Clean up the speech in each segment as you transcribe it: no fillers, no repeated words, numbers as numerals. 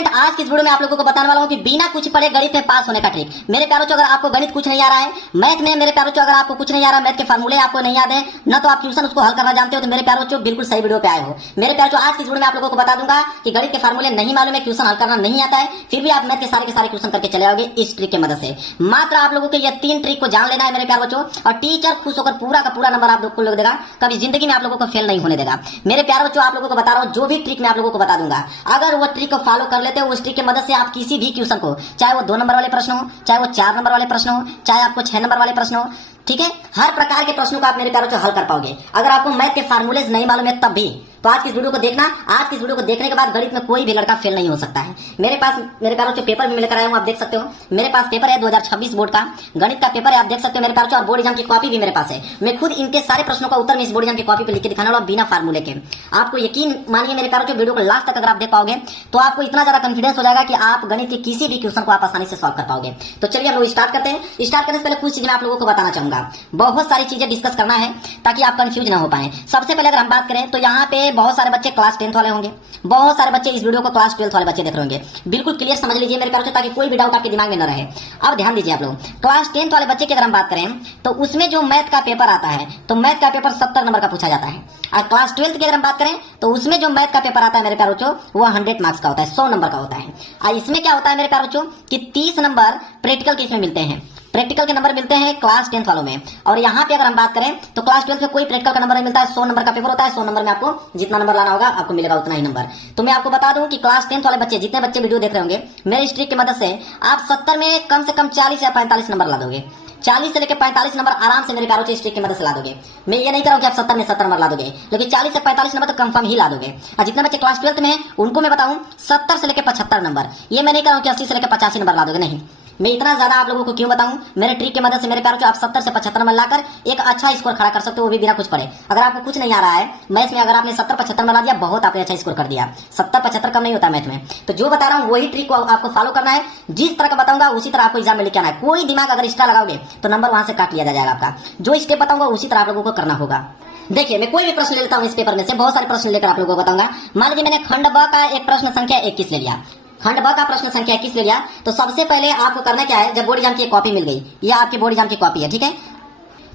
Student, आज की इस वीडियो में आप लोगों को बताने वाला हूं कि बिना कुछ पढ़े गणित में पास होने का ट्रिक। मेरे प्यारों अगर आपको गणित कुछ नहीं आ रहा है, मैथ में मेरे प्यारों अगर आपको कुछ नहीं आ रहा है, मैथ के फार्मूले आपको नहीं याद है, न तो आप ट्यूशन उसको हल करना जानते हो, तो मेरे प्यारों बिल्कुल सही वीडियो पे आए हो। मेरे प्यारों आज की इस वीडियो में आप लोगों को बता दूंगा कि गणित के फार्मूले नहीं मालूम है, ट्यूशन हल करना नहीं आता है, फिर भी आप मैथ के सारे क्वेश्चन करके चले आओगे इस ट्रिक की मदद से। मात्र आप लोगों के ये 3 ट्रिक को जान लेना है मेरे प्यार बच्चों, और टीचर खुश होकर पूरा का पूरा नंबर आप लोग को देगा, कभी जिंदगी में आप लोगों को फेल नहीं होने देगा। मेरे प्यार बच्चों, आप लोगों को बता रहा हूं, जो भी ट्रिक मैं आप लोगों को बता दूंगा, अगर वो ट्रिक को फॉलो कर लेते हो, उस ट्रिक की मदद से आप किसी भी क्वेश्चन को, चाहे वो 2 नंबर वाले प्रश्न हो, चाहे वो 4 नंबर वाले प्रश्न हो, चाहे आपको 6 नंबर वाले प्रश्न हो, ठीक है, हर प्रकार के प्रश्नों को आप मेरे प्यारों हल कर पाओगे। अगर आपको मैथ के फार्मूले नहीं मालूम है तब भी, तो आज की इस वीडियो को देखना। आज की इस वीडियो को देखने के बाद गणित में कोई भी लड़का फेल नहीं हो सकता है। मेरे पास मेरे प्यारों पेपर भी लेकर आया हूं, आप देख सकते हो। मेरे पास पेपर है 2026 बोर्ड का गणित का पेपर है, आप देख सकते हो मेरे प्यारों, और बोर्ड एग्जाम की कॉपी भी मेरे पास है। मैं खुद इनके सारे प्रश्नों का उत्तर मैं इस बोर्ड एग्जाम की कॉपी पे लिख के दिखाने वाला बिना फार्मूले के। आपको यकीन मानिए मेरे प्यारों, वीडियो को लास्ट तक अगर आप देख पाओगे तो आपको इतना ज्यादा कॉन्फिडेंस हो जाएगा कि आप गणित के किसी भी क्वेश्चन को आप आसानी से सॉल्व कर पाओगे। तो चलिए हम लोग स्टार्ट करते हैं। स्टार्ट करने से पहले कुछ चीजें मैं आप लोगों को बताना चाहूंगा। बहुत सारी चीजें डिस्कस करना है ताकि आप कंफ्यूज ना हो पाए। सबसे पहले अगर हम बात करें तो यहाँ पे बहुत सारे बच्चे क्लास 10th वाले होंगे, बहुत सारे बच्चे इस वीडियो को क्लास 12th वाले बच्चे देख रहे होंगे। बिल्कुल क्लियर समझ लीजिए मेरे प्यारों, ताकि कोई भी डाउट आपके दिमाग में न रहे। अब ध्यान दीजिए आप लोग, क्लास 10th वाले बच्चे की अगर हम बात करें तो उसमें जो मैथ का पेपर आता है, तो मैथ का पेपर 70 नंबर का पूछा जाता है। और क्लास 12th की अगर हम बात करें तो उसमें जो मैथ का पेपर आता है मेरे प्यारों, वो 100 मार्क्स का होता है, 100 नंबर का होता है। और इसमें क्या होता है मेरे प्यारों कि 30 नंबर प्रैक्टिकल के इसमें मिलते हैं। प्रैक्टिकल के नंबर मिलते हैं क्लास 10th वालों में। और यहाँ पे अगर हम बात करें तो क्लास 12th में कोई प्रैक्टिकल का नंबर नहीं मिलता है, 100 नंबर का पेपर होता है। 100 नंबर में आपको जितना नंबर लाना होगा आपको मिलेगा उतना ही नंबर। तो मैं आपको बता दूं कि क्लास 10th वाले बच्चे, जितने बच्चे वीडियो देख रहे होंगे, मेरे इस ट्रिक की मदद से आप 70 में कम से कम 40 या 45 नंबर ला दोगे। 40 से लेकर 45 नंबर आराम से मेरे प्यारों से इस ट्रिक की मदद से ला दोगे। मैं ये नहीं कर रहा हूं कि आप 70 में 70 नंबर ला दोगे, लेकिन 40 से 45 नंबर तो कंफर्म ही ला दोगे। और जितने बच्चे क्लास 12th में हैं उनको मैं बताऊं 70 से लेकर 75 नंबर, ये मैं नहीं कर रहा हूं कि 80 से लेकर 85 नंबर ला दोगे, नहीं। मैं इतना ज्यादा आप लोगों को क्यों बताऊं, मेरे ट्रिक की मदद से मेरे प्यारों आप 70 से 75 नंबर लाकर एक अच्छा स्कोर खड़ा कर सकते हो, वो भी बिना कुछ पढ़े। अगर आपको कुछ नहीं आ रहा है मैथ में, अगर आपने 70-75 नंबर ला दिया, बहुत आपने अच्छा स्कोर कर दिया। 70-75 कम नहीं होता मैथ में। तो जो बता रहा हूं वही ट्रिक को आपको फॉलो करना है, जिस तरह का बताऊंगा उसी तरह आपको एग्जाम में लेके आना है। कोई दिमाग अगर एक्स्ट्रा लगाओगे तो नंबर वहां से काट लिया जाएगा आपका। जो स्टेप बताऊंगा उसी तरह आप लोगों को करना होगा। देखिए, मैं कोई भी प्रश्न ले लेता हूं इस पेपर में से, बहुत सारे प्रश्न लेकर आप लोगों को बताऊंगा। मान लीजिए मैंने खंड ब का एक प्रश्न संख्या 21 ले लिया, खंड ब का प्रश्न संख्या 21 ले लिया। तो सबसे पहले आपको करना क्या है, जब बोर्ड एग्जाम की कॉपी मिल गई, यह आपके बोर्ड एग्जाम की कॉपी है, ठीक है।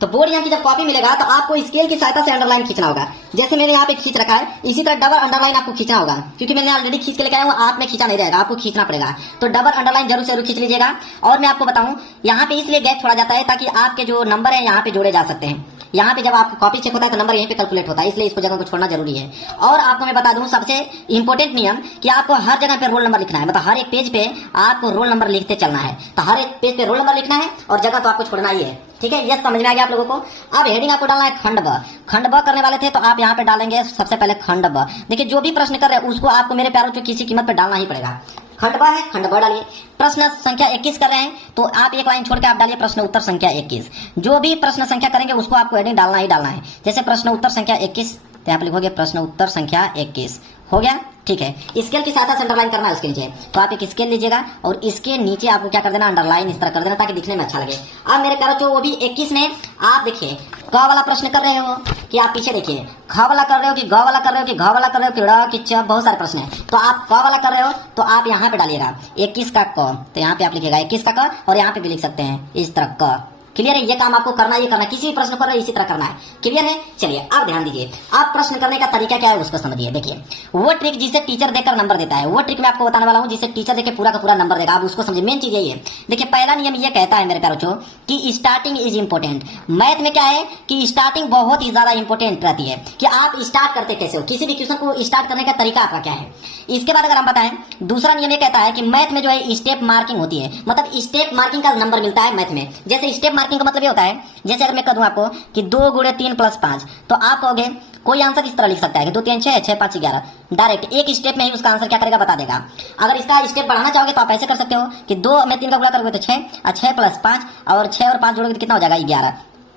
तो बोर्ड एग्जाम की जब कॉपी मिलेगा तो आपको स्केल की सहायता से अंडरलाइन खींचना होगा। जैसे मैंने यहाँ पे खींच रखा है, इसी तरह डबल अंडरलाइन आपको खींचना होगा, क्योंकि मैंने ऑलरेडी खींच के लेकर आया हूँ, आप में खींचा नहीं रहेगा, आपको खींचना पड़ेगा। तो डबल अंडरलाइन जरूर से जरूर खींच लीजिएगा। और मैं आपको बताऊं, यहाँ पे इसलिए गैप छोड़ा जाता है ताकि आपके जो नंबर है यहाँ पे जोड़े जा सकते हैं। यहाँ पे जब आपको कॉपी चेक होता है तो नंबर यहीं पे कैलकुलेट होता है, इसलिए इसको जगह को छोड़ना जरूरी है। और आपको मैं बता दूं सबसे इंपॉर्टेंट नियम कि आपको हर जगह पे रोल नंबर लिखना है, मतलब हर एक पेज पे आपको रोल नंबर लिखते चलना है। तो हर एक पेज पे रोल नंबर लिखना है और जगह तो आपको छोड़ना ही है, ठीक है। यह समझ में आ गया आप लोगों को। अब हेडिंग आपको डालना है खंड ब। खंड ब करने वाले थे तो आप यहाँ पे डालेंगे सबसे पहले खंड ब। देखिए, जो भी प्रश्न कर रहे हैं उसको आपको मेरे प्यारों को किसी कीमत पे डालना ही पड़ेगा। खंड ब है, खंड ब डालिए। प्रश्न संख्या 21 कर रहे हैं तो आप एक लाइन छोड़ के आप डालिए प्रश्न उत्तर संख्या 21। जो भी प्रश्न संख्या करेंगे उसको आपको हेडिंग डालना ही डालना है। जैसे प्रश्न उत्तर संख्या 21, तो आप लिखोगे प्रश्न उत्तर संख्या 21, हो गया, ठीक है। स्केल की सहायता से अंडरलाइन करना है उसके नीचे, तो आप एक स्केल लीजिएगा और इसके नीचे आपको क्या कर देना, अंडरलाइन इस तरह कर देना ताकि दिखने में अच्छा लगे। अब मेरे प्यारों वो भी 21 में आप देखिए क वाला प्रश्न कर रहे हो कि आप पीछे देखिए ख वाला कर रहे हो कि ग वाला कर रहे हो कि घ वाला कर रहे हो कि ड़ कि च, बहुत सारे प्रश्न है। तो आप क वाला कर रहे हो तो आप यहाँ पे डालिएगा 21 का क, तो यहाँ पे आप लिखिएगा 21 का क, और यहाँ पे भी लिख सकते हैं इस तरह क। क्लियर है, ये काम आपको करना ही करना है, किसी भी प्रश्न पर इसी तरह करना है। क्लियर है, चलिए अब ध्यान दीजिए। आप प्रश्न करने का तरीका क्या है उसको समझिए। देखिए, वो ट्रिक जिसे टीचर देकर नंबर देता है, वो ट्रिक मैं आपको बताने वाला हूं जिसे टीचर देकर पूरा का पूरा नंबर देगा, आप उसको समझिए। मेन चीज यही है। देखिए, पहला नियम ये कहता है मेरे प्यारों कि स्टार्टिंग इज इंपॉर्टेंट। मैथ में क्या है कि स्टार्टिंग बहुत ही ज्यादा इंपॉर्टेंट रहती है, कि आप स्टार्ट करते कैसे हो, किसी भी क्वेश्चन को स्टार्ट करने का तरीका आपका क्या है। इसके बाद अगर हम बताएं, दूसरा नियम ये कहता है कि मैथ में जो है स्टेप मार्किंग होती है, मतलब स्टेप मार्किंग का नंबर मिलता है मैथ में। जैसे स्टेप मार्किंग का मतलब ये होता है, जैसे अगर मैं कह दूं आपको कि 2 × 3 + 5, तो आप कहोगे कोई आंसर इस तरह लिख सकता है कि 2 3 6 6 5 11, डायरेक्ट एक स्टेप में ही उसका आंसर क्या करेगा बता देगा। अगर इसका स्टेप बढ़ाना चाहोगे तो आप ऐसे कर सकते हो कि 2 में 3 का गुणा करोगे तो 6, और 6 + 5, और 6 और 5 जोड़ोगे तो कितना हो जाएगा 11।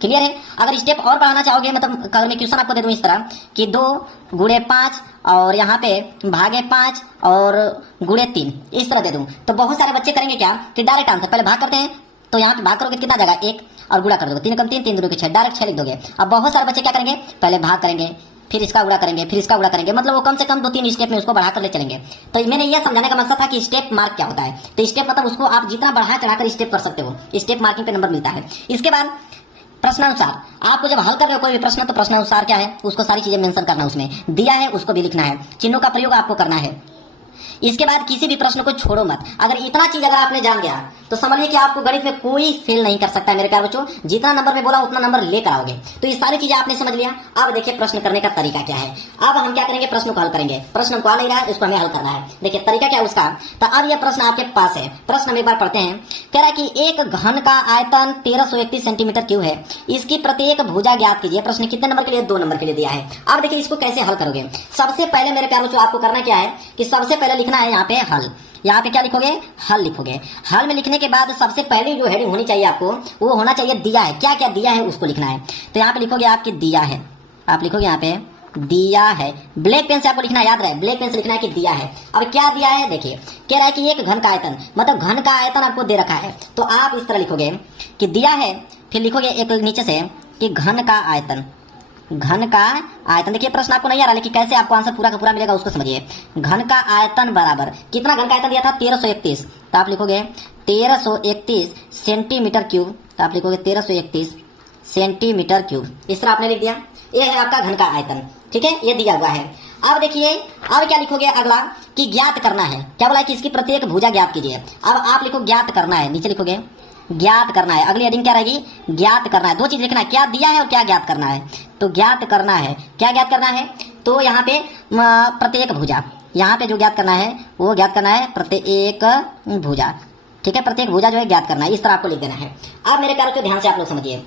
क्लियर है। अगर स्टेप और बढ़ाना चाहोगे, मतलब अगर मैं क्वेश्चन आपको दे दूं इस तरह कि 2 × 5 और यहाँ पे भागे 5 और × 3, इस तरह दे दूं, तो बहुत सारे बच्चे करेंगे क्या कि डायरेक्ट आंसर पहले भाग करते हैं, तो यहाँ पे भाग करोगे कितना जाएगा 1, और गुणा कर दोगे 3 × 3 = 6, डायरेक्ट 6 लिख दोगे। अब बहुत सारे बच्चे क्या करेंगे, पहले भाग करेंगे, फिर इसका गुणा करेंगे, फिर इसका गुणा करेंगे, मतलब वो कम से कम 2-3 स्टेप में उसको बढ़ाकर ले चलेंगे। तो मैंने ये समझाने का मकसद था कि स्टेप मार्क क्या होता है। तो स्टेप मतलब उसको आप जितना बढ़ा चढ़ाकर स्टेप कर सकते हो, स्टेप मार्किंग पे नंबर मिलता है। इसके बाद प्रश्नानुसार, आपको जब हल कर रहे हो कोई भी प्रश्न तो प्रश्नानुसार क्या है उसको सारी चीजें मेंशन करना, उसमें दिया है उसको भी लिखना है, चिन्हों का प्रयोग आपको करना है। इसके बाद किसी भी प्रश्न को छोड़ो मत। अगर इतना चीज अगर आपने जान गया तो समझिए कि आपको गणित में कोई फेल नहीं कर सकता है मेरे प्यारे बच्चों। जितना नंबर में बोला उतना नंबर लेकर आओगे। तो ये सारी चीजें आपने समझ लिया। अब देखिए प्रश्न करने का तरीका क्या है। अब हम क्या करेंगे, प्रश्न को हल करेंगे। प्रश्न को आ नहीं रहा है, उसको हमें हल करना है। देखिए तरीका क्या है उसका। तो अब यह प्रश्न आपके पास है। प्रश्न हम एक बार पढ़ते हैं। कह रहा है कि एक घन का आयतन 1331 सेंटीमीटर क्यूब है, इसकी प्रत्येक भुजा ज्ञात कीजिए। प्रश्न कितने नंबर के लिए, 2 नंबर के लिए दिया है। अब देखिए इसको कैसे हल करोगे। सबसे पहले मेरे प्यारे बच्चों आपको करना क्या है कि सबसे पहले लिखना है यहाँ पे हल। यहाँ पे क्या लिखोगे, हल लिखोगे। हल में लिखने के बाद सबसे पहली जो हेडिंग होनी चाहिए आपको वो होना चाहिए दिया है। क्या क्या दिया है उसको लिखना है। तो यहाँ पे लिखोगे आपके दिया है, आप लिखोगे यहाँ पे दिया है। ब्लैक पेन से आपको लिखना याद रहे, ब्लैक पेन से लिखना है कि दिया है। अब क्या दिया है देखिए, कह रहा है कि एक घन का आयतन, मतलब घन का आयतन आपको दे रखा है। तो आप इस तरह लिखोगे कि दिया है, फिर लिखोगे एक नीचे से कि घन का आयतन, घन का आयतन। देखिए प्रश्न आपको नहीं आ रहा लेकिन कैसे आपको आंसर पूरा का पूरा मिलेगा उसको समझिए। घन का आयतन बराबर कितना, घन का आयतन दिया था 1331, तो आप लिखोगे 1331 सेंटीमीटर क्यूब। तो आप लिखोगे 1331 सेंटीमीटर क्यूब। इस तरह आपने लिख दिया। ये है आपका घन का आयतन, ठीक है, ये दिया हुआ है। अब देखिए अब क्या लिखोगे अगला कि ज्ञात करना है। क्या बोला है कि इसकी प्रत्येक भुजा ज्ञात कीजिए। अब आप लिखो ज्ञात करना है, नीचे लिखोगे ज्ञात करना है। अगली हेडिंग क्या रहेगी, ज्ञात करना है। 2 चीज लिखना है, क्या दिया है और क्या ज्ञात करना है। तो ज्ञात करना है, क्या ज्ञात करना है, तो यहाँ पे प्रत्येक भुजा, यहाँ पे जो ज्ञात करना है वो ज्ञात करना है प्रत्येक भुजा, ठीक है, प्रत्येक भुजा जो है ज्ञात करना है। इस तरह आपको लिख देना है। अब मेरे प्यारों को ध्यान से आप लोग समझिए।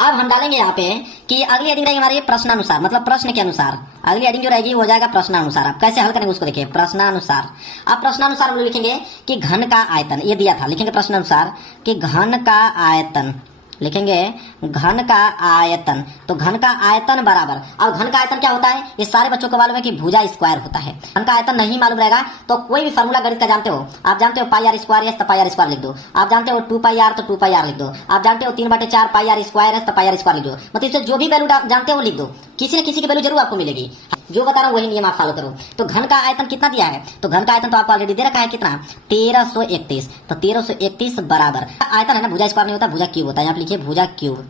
अब हम डालेंगे यहाँ पे कि अगली हेडिंग रहेगी हमारी प्रश्नानुसार, मतलब प्रश्न के अनुसार। अगली हेडिंग जो रहेगी वो हो जाएगा प्रश्नानुसार। आप कैसे हल करेंगे उसको देखिए, प्रश्नानुसार। अब प्रश्नानुसार हम लोग लिखेंगे कि घन का आयतन, ये दिया था, लिखेंगे प्रश्नानुसार कि घन का आयतन, लिखेंगे घन का आयतन। तो घन का आयतन बराबर, अब घन का आयतन क्या होता है ये सारे बच्चों को मालूम है कि भुजा स्क्वायर होता है। घन का आयतन नहीं मालूम रहेगा तो कोई भी फार्मूला गणित का जानते हो, आप जानते हो पाई आर स्क्वायर है तो पाई आर स्क्वायर लिख दो। आप जानते हो 2 पाई आर तो 2 पाई आर लिख दो। आप जानते हो 3/4 पाई आर स्क्वायर है तो पाई आर स्क्वायर लिख दो। मतलब इससे जो भी वैल्यू जानते हो वो लिख दो, किसी न किसी की वैल्यू जरूर आपको मिलेगी। जो बता रहा हूँ वही नियम आप फॉलो करो। तो घन का आयतन कितना दिया है, तो घन का आयतन तो आपको ऑलरेडी दे रखा है कितना, 1331। तो 1331 बराबर आयतन है ना, भुजा स्क्वायर नहीं होता, भुजा क्यूब होता है। यहाँ पे लिखिए भुजा क्यूब,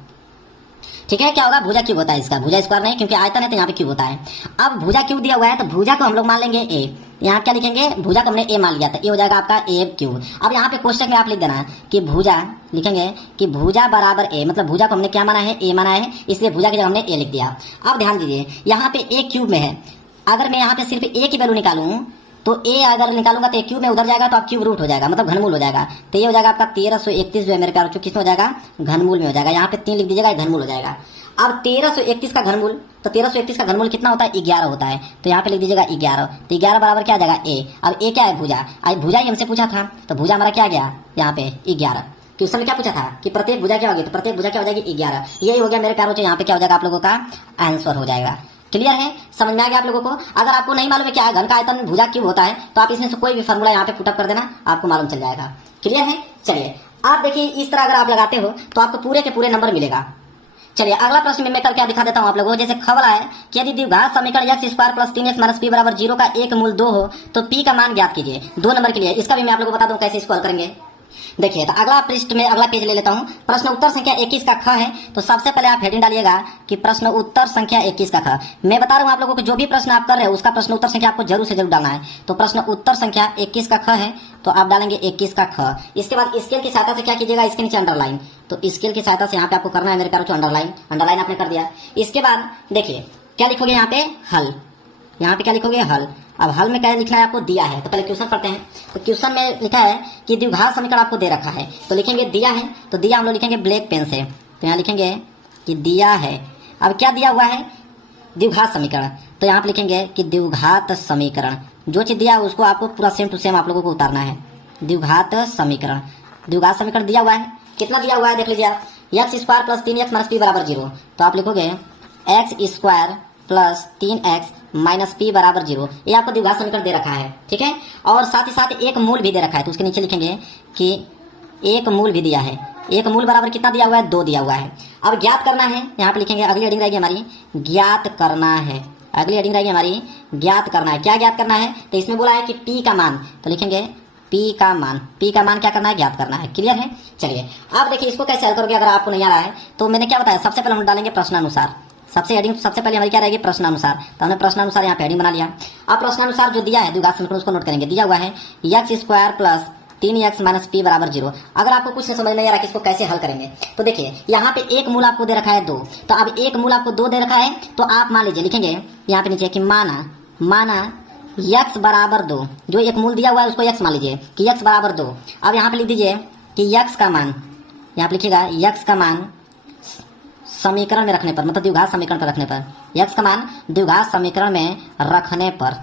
ठीक है। क्या होगा, भुजा क्यूब होता है इसका, भुजा स्क्वायर नहीं, क्योंकि आयतन है तो यहाँ पे क्यूब होता है। अब भुजा क्यूब दिया हुआ है तो भुजा को हम लोग मान लेंगे ए। यहाँ क्या लिखेंगे, भुजा को हमने ए मान लिया था, ये हो जाएगा आपका ए क्यूब। अब यहाँ पे क्वेश्चन में आप लिख देना कि भुजा, लिखेंगे कि भुजा बराबर ए, मतलब भुजा को हमने क्या माना है, ए माना है, इसलिए भुजा की जगह हमने ए लिख दिया। अब ध्यान दीजिए यहाँ पे ए क्यूब में है, अगर मैं यहाँ पे सिर्फ ए की वैल्यू निकालूं तो ए अगर निकालूंगा तो क्यूब में उधर जाएगा तो आप क्यूब रूट हो जाएगा, मतलब घनमूल हो जाएगा। तो ये हो जाएगा आपका 1331 जो है मेरे प्यारे बच्चों किस में हो जाएगा, घनमूल में हो जाएगा। यहाँ पे 3 लिख दीजिएगा, घनमूल हो जाएगा। अब 1331 का घनमूल, तो 1331 का घनमूल कितना होता है, 11 होता है। तो यहाँ पे लिख दीजिएगा 11। तो 11 बराबर क्या आ जाएगा ए। अब ए क्या है, भुजा। आज भुजा ही हमसे पूछा था तो भुजा हमारा क्या आ गया यहाँ पे 11। क्वेश्चन में क्या पूछा था कि प्रत्येक भुजा क्या होगी, तो प्रत्येक भुजा क्या हो जाएगी 11। यही हो गया मेरे प्यारे बच्चों, यहाँ पे क्या हो जाएगा आप लोगों का आंसर हो जाएगा। क्लियर है, समझ में आ गया आप लोगों को। अगर आपको नहीं मालूम है क्या घन का आयतन भुजा क्यूब होता है तो आप इसमें से कोई भी फार्मूला यहाँ पे पुटअप कर देना, आपको मालूम चल जाएगा। क्लियर है, चलिए आप देखिए इस तरह अगर आप लगाते हो तो आपको पूरे के पूरे नंबर मिलेगा। चलिए अगला प्रश्न में करके दिखा देता हूँ आप लोगों को। जैसे खबर है कि यदि द्विघात समीकरण x square plus 3x minus p बराबर 0 का एक मूल 2 हो तो p का मान ज्ञात कीजिए। 2 नंबर के लिए इसका भी मैं आप लोगों को बता दूं कैसे इसको हल करेंगे। देखिए तो अगला पृष्ठ में अगला पेज ले लेता हूँ। प्रश्न उत्तर संख्या 21 का ख है। तो सबसे पहले आप हेडिंग डालिएगा कि प्रश्न उत्तर संख्या 21 का ख। मैं बता रहा हूँ आप लोगों को जो भी प्रश्न आप कर रहे हो उसका प्रश्न उत्तर संख्या आपको जरूर से जरूर डालना है। तो प्रश्न उत्तर संख्या 21 का ख है तो आप डालेंगे 21 का ख। इसके बाद स्केल की सहायता से क्या कीजिएगा, इसके नीचे अंडरलाइन। तो स्केल की सहायता से यहाँ पे आपको करना है मेरे प्यारों, अंडरलाइन। अंडरलाइन आपने कर दिया। इसके बाद देखिए क्या लिखोगे यहाँ पे, हल। यहाँ पे क्या लिखोगे, हल। अब हल में क्या लिखना है आपको, दिया है। तो पहले क्वेश्चन पढ़ते हैं। तो क्वेश्चन में लिखा है कि द्विघात समीकरण आपको दे रखा है तो लिखेंगे दिया है। तो दिया हम लोग लिखेंगे ब्लैक पेन से। तो यहाँ लिखेंगे कि दिया है। अब क्या दिया हुआ है, द्विघात समीकरण। तो यहाँ पे लिखेंगे कि द्विघात समीकरण, जो चीज दिया है उसको आपको पूरा सेम टू सेम आप लोगों को उतारना है। द्विघात समीकरण, द्विघात समीकरण दिया हुआ है। कितना दिया हुआ है देख लीजिए आप, x square plus 3x minus p बराबर 0। तो आप लिखोगे x square plus 3x minus p बराबर 0। ये आपको द्विघात समीकरण दे रखा है, ठीक है। और साथ ही साथ एक मूल भी दे रखा है तो उसके नीचे लिखेंगे कि एक मूल भी दिया है। एक मूल बराबर कितना दिया हुआ है, 2 दिया हुआ है। अब ज्ञात करना है, यहाँ पे लिखेंगे अगली हेडिंग रहेगी हमारी ज्ञात करना है। अगली हेडिंग रहेगी हमारी ज्ञात करना है। क्या ज्ञात करना है, तो इसमें बोला है कि p का मान, तो लिखेंगे p का मान। p का मान क्या करना है, ज्ञात करना है। क्लियर है। चलिए अब देखिए इसको कैसे हल करोगे, अगर आपको नहीं आ रहा है तो मैंने क्या बताया, सबसे पहले हम डालेंगे प्रश्नानुसार। सबसे पहले हमारी क्या रहेगी, प्रश्नानुसार। तो हमने प्रश्नानुसार यहाँ पे हेडिंग बना लिया। अब प्रश्नानुसार जो दिया है द्विघात समीकरण उसको नोट करेंगे। दिया हुआ है x² plus 3x minus p बराबर 0। अगर आपको कुछ समझ नहीं आ रहा कि इसको कैसे हल करेंगे, तो देखिए यहाँ पे एक मूल आपको दे रखा है 2, तो अब एक मूल आपको 2 दे रखा है, तो आप मान लीजिए लिखेंगे यहाँ पे नीचे कि माना x बराबर 2, जो एक मूल दिया हुआ है उसको x मान लीजिए कि x बराबर 2। अब यहाँ पे लिख दीजिए कि x का मान, यहाँ पे लिखिएगा x का मान समीकरण में रखने पर, मतलब द्विघात समीकरण पर रखने पर, x का मान द्विघात समीकरण में रखने पर,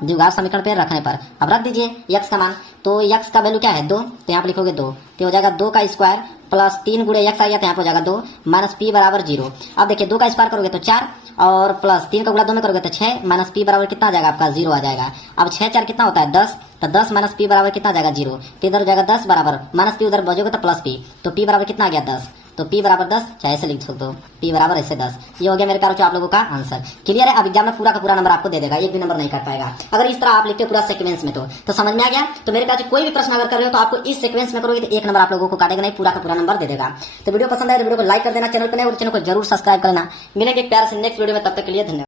द्विघात समीकरण पे रखने पर अब रख दीजिए x का मान। तो x का वैल्यू क्या है, 2, तो यहाँ पे लिखोगे 2, तो हो जाएगा 2 का स्क्वायर प्लस 3 गुणे x आ गया, तो यहाँ पे हो जाएगा 2 माइनस p बराबर 0। अब देखिए 2 का स्क्वायर करोगे तो 4 और प्लस 3 का गुणा 2 में करोगे तो 6 माइनस p बराबर कितना आ जाएगा आपका, 0 आ जाएगा। अब 6 4 कितना होता है, 10, तो 10 माइनस p बराबर कितना आ जाएगा, 0। तो इधर हो जाएगा 10 बराबर माइनस p उधर बचोगे तो प्लस p, तो p बराबर कितना आ गया, 10। तो p बराबर 10, चाहे ऐसे लिख सकते हो, p बराबर ऐसे 10। ये हो गया मेरे प्यारे आप लोगों का आंसर। क्लियर है। अब एग्जाम में पूरा का पूरा नंबर आपको दे देगा, एक भी नंबर नहीं काट पाएगा अगर इस तरह आप लिखते हो पूरा सीक्वेंस में। तो समझ में आ गया। तो मेरे प्यारे कोई भी प्रश्न अगर कर रहे हो तो आपको इस सीक्वेंस में करोगे तो एक नंबर आप लोगों को काटेगा नहीं, पूरा का पूरा नंबर दे देगा। तो वीडियो पसंद आए तो वीडियो को लाइक कर देना, चैनल पर नए और चैनल को जरूर सब्सक्राइब करना। मिलेंगे एक प्यारे से नेक्स्ट वीडियो में, तब तक के लिए धन्यवाद।